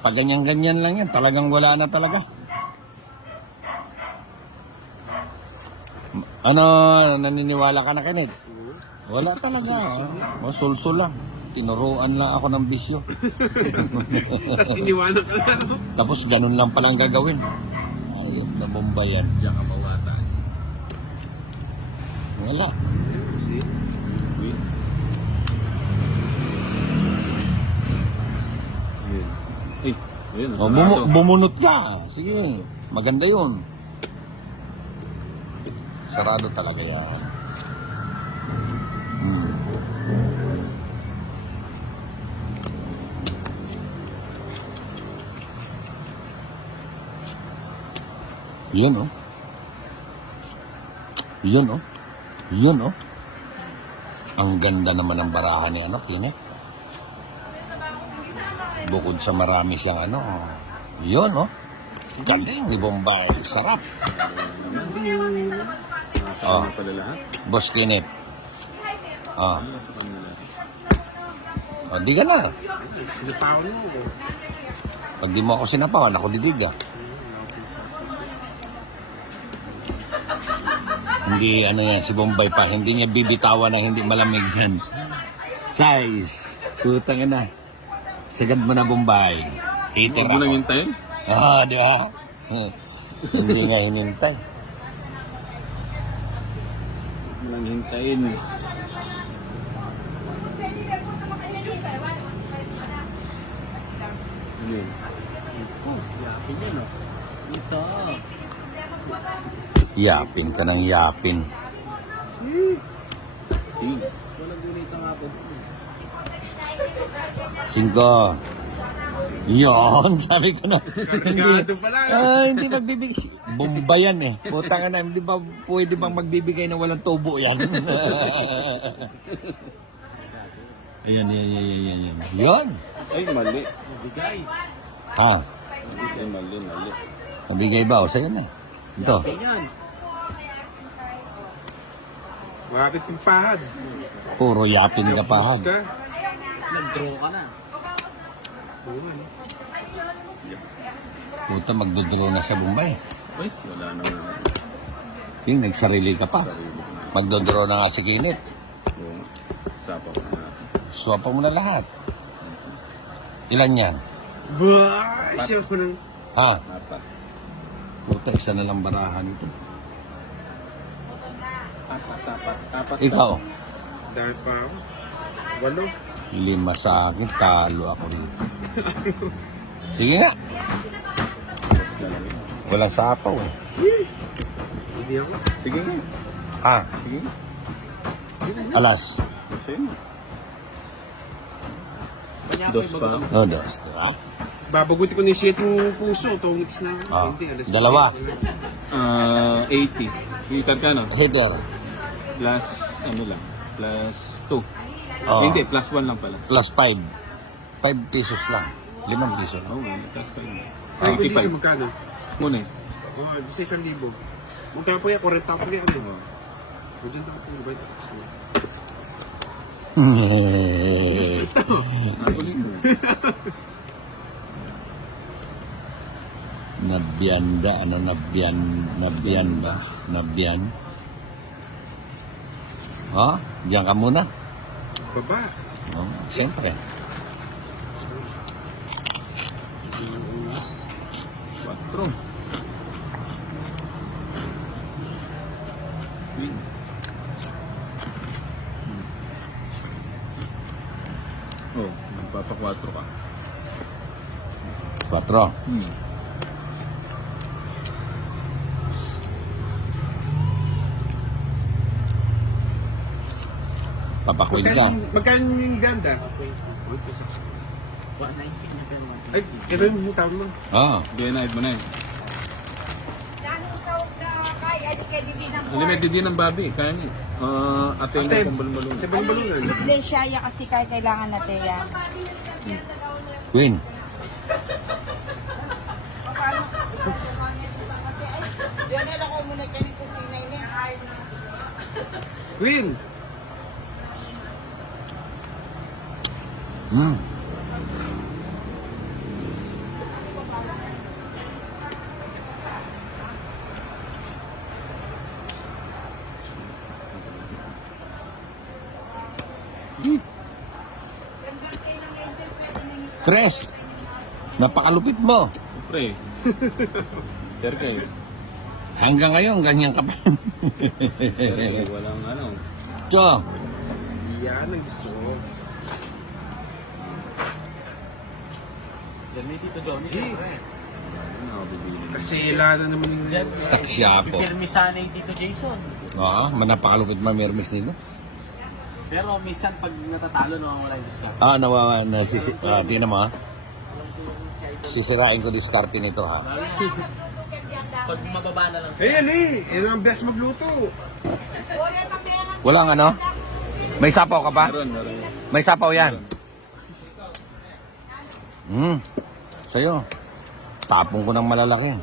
Pag ganyan-ganyan lang yan, talagang wala na talaga. Ano, naniniwala ka na, Kenneth? Wala talaga. Masulsul lang. Tinuruan lang ako ng bisyo. Tapos iniwanan ka na, no? Tapos ganun lang palang gagawin. Ayun, na bomba yan. Diyan ka mawata. Wala. Win. Yun. Eh, ayun. O, sarado. bumunot ka. Sige, maganda yun. Sarado talaga yan. Hmm. Yun oh. Yun oh. Yun oh. Ang ganda naman ng barahan ni ano, Kine. Bukod sa marami siyang ano. Yun oh. Galing ni Bombay. Sarap. Oh. Ano pala lahat? Boss Kenneth. Ah. Ano sa kanila? Oh, di ka na. Sinapawan mo. Pag di mo ako sinapawan, ako didiga. Hindi, ano yan, si Bombay pa. Hindi niya bibitawan ng hindi malamig yan. Size. Putang na. Sagad mo na, Bombay. Titir Huwag mo nang ako. hintayin? Ah, di ba? Hindi nga hinintay. Huwag mo nang hintayin. Yun. Yapin yun, no? Ito. Yapin ka ng yapin. Yun. Walang gunita nga po. 5. Yun, sabi ko na. Kargado pala. Hindi magbibigay. Bomba yan eh. Putang na, hindi ba pwede bang magbibigay na walang tubo yan? Ayan, yan. Yun. Ay, mali. Bigay. Ha? Ay, mali. Nabigay ba? O sa'yo na eh. Ito. Yan. Bakit yung pahad? Puro yapin ka pa. Tapos ka. Nag-draw ka na. Puta, magdodraw na sa Bombay. Ay, wala na nga. Yung nagsarili ka pa. Magdodraw na nga si Kinit. Oo. Sapa ko na. Swapa mo na lahat. Ilan yan? Bah! Siya ko nang... Ha? Apat. Puta, isa na lang barahan ito. Apat. Ikaw, Dahil pa ako. 8. 5 sa akin, talo ako rito. Sige nga. Walang sapaw eh. Hindi ako. Sige nga. Ha? Sige nga. Alas. Sa'yo mo. Dos pa. No, dos. Diba? Babagutin ko ni Shit yung puso. Tungit na. Ah, Hindi, alas 80. Yung karkano? Header. Plus, ano lang? Plus 2. Oh. Hindi, plus 1 lang pala. Plus 5. 5 pesos lang. 5 pesos lang. Oo, plus 5. Sabi ko di sa 85. magkano? Muna eh. Oh, di sa 1,000. Magkano po yan? 40 po yan. Ano? Diyan daw po ba? Ako din. Nabyanda, ano nabyan ba? Nabyan. Ha? Diyan ka muna. Baba. Oh, siyempre. 4. Oh, magpapa-4 ka. 4. Papakwil ka. Magkano yung ganda? Ay, ito yung tawag mo. Ah, Dinahid mo na eh. Unlimited din ng babi. Kaya niya. Ate Ate. yung balon-balon. Balon-balon. Iglesia ya kasi kailangan natin yan. Queen. Queen! Tres. Napakalupit mo. Pre. Sir kayo. Hanggang ngayon, ganyan ka pa. Walang ano. Cho. Yan ang gusto ko. Diyan may Tito Johnny. Jeez. Ano ako bibili? Kasi wala na naman yung... Siya po. Pipirmi sana yung Tito Jason. Oo, manapakalupit mamirmis nito. Pero minsan pag natatalo, nawawala yung discount. Tingnan mo ha. Sisirain ko diskarte nito ha. Pag mababa na lang Eh, Ali! Yan ang best magluto. Walang ano? May sapaw ka pa? Meron. May sapaw yan. Sa'yo. Tapong ko ng malalaki.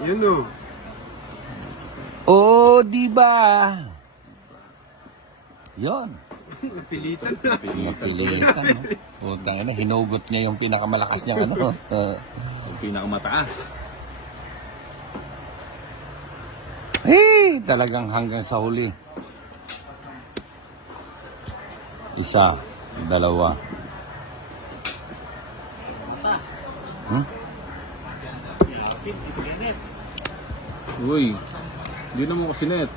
Yun o. Oh, di ba? Yon. Napilitan na. Mapilitan, no? Putang ina, hinugot niya yung pinakamalakas niyang ano. Ang pinakamataas. Talagang hanggang sa huli. Isa, dalawa. Uy. Hindi naman kasi net.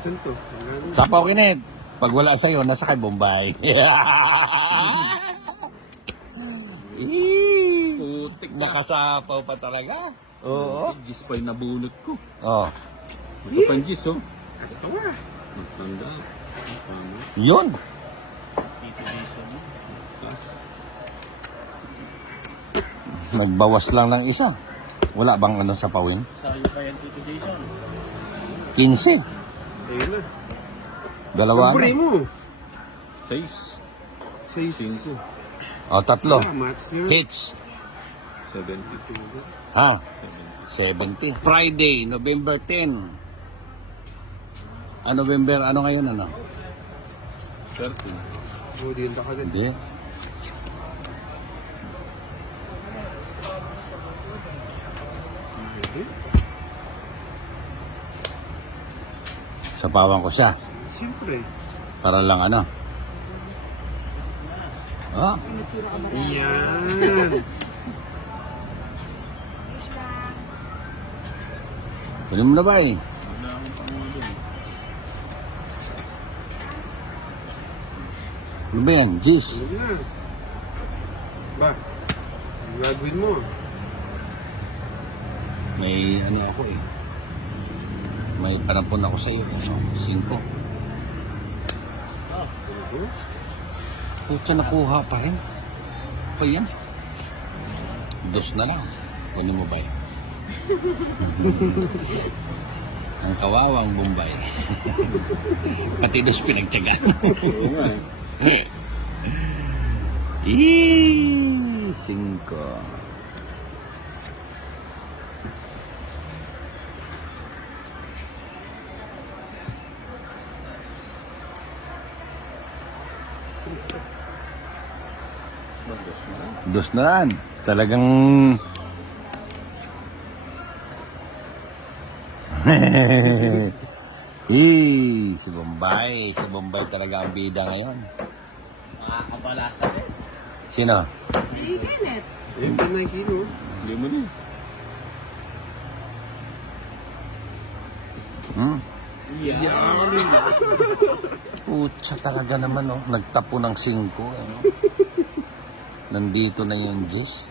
Saan to? Sapaw kinit. Pag wala sa'yo, nasa kay Bombay. Putik na. Nakasapaw pa talaga. Oo. Gis pa yung nabunot ko. Oh. Ito pa yung gis, oh. Ito nga. Magtanda. Tama. Yun. Tito Jason. Nagbawas lang ng isa. Wala bang ano sa pawin? Sa'yo pa yan, Tito Jason. 15. Sa'yo na. Dalawa Pagpuri na. mo. 6. 6. 5. O, tatlo. Mats yun. Hits. 72. Ha? 70. Friday, November 10. November, ano ngayon, ano? 30. Oh, di ka din. Hindi. Sapawan ko siya. Siyempre. Para lang ano. Ah, Yan. kunin mo na ba eh? Ano ba yan? Jeez. Ano na? Ba? Ang gagawin mo? May ano ako eh. May panapon ako sa iyo. 5. Pucha, nakuha pa rin. Pa yan. 2 na lang. Kunin mo ba eh? Ang kawawang Bombay. Pati 2 pinagtyagaan. Oo nga eh. 5. Dos na lang. Talagang si Bombay. Si Bombay talaga ang bida ngayon. Makakabala sa rin. Sino? Ayun pa na yung kilo. Hindi mo na. Pucha talaga naman, oh. Nagtapo ng 5. Ano? Nandito na yung Jis.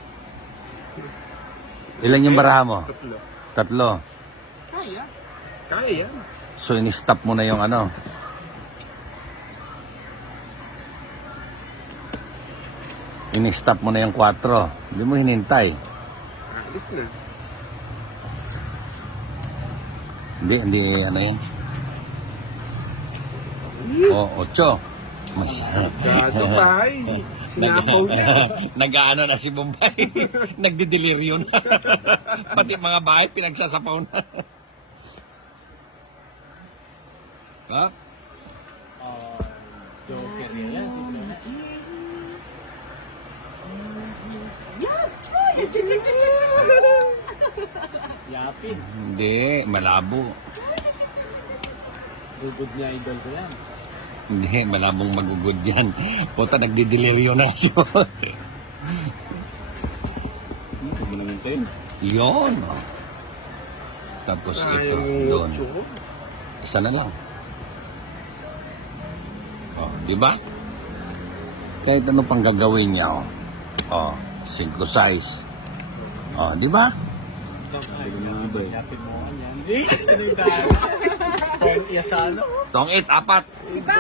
Ilan yung baraha mo? 3. Kaya. Kaya yan. So, in-stop mo na yung ano. In-stop mo na yung 4. Hindi mo hinintay. Alis na. Hindi, ano yun. O, 8. Mas, Gato pa eh. Sinapaw niya. Nag-ano na si Bombay. Nagdideliryo na. Pati mga bahay pinagsasapaw na. Ha? Joker yan. Yapin. Hindi, malabo. Gugod niya idol ko yan. Hindi, malabong magugod yan. Puta, nagdideliryo na siya. Huwag mo naman tayo. Yun. Tapos ito, doon. Isa na lang. Oh, di ba? Kahit ano pang gagawin niya, oh. Oh, 5 size. Oh, di ba? Sige mga boy. Yapin mo ka yan. Eh, ano yung dahil? Iya sa ano? Tong 8, 4. Iba,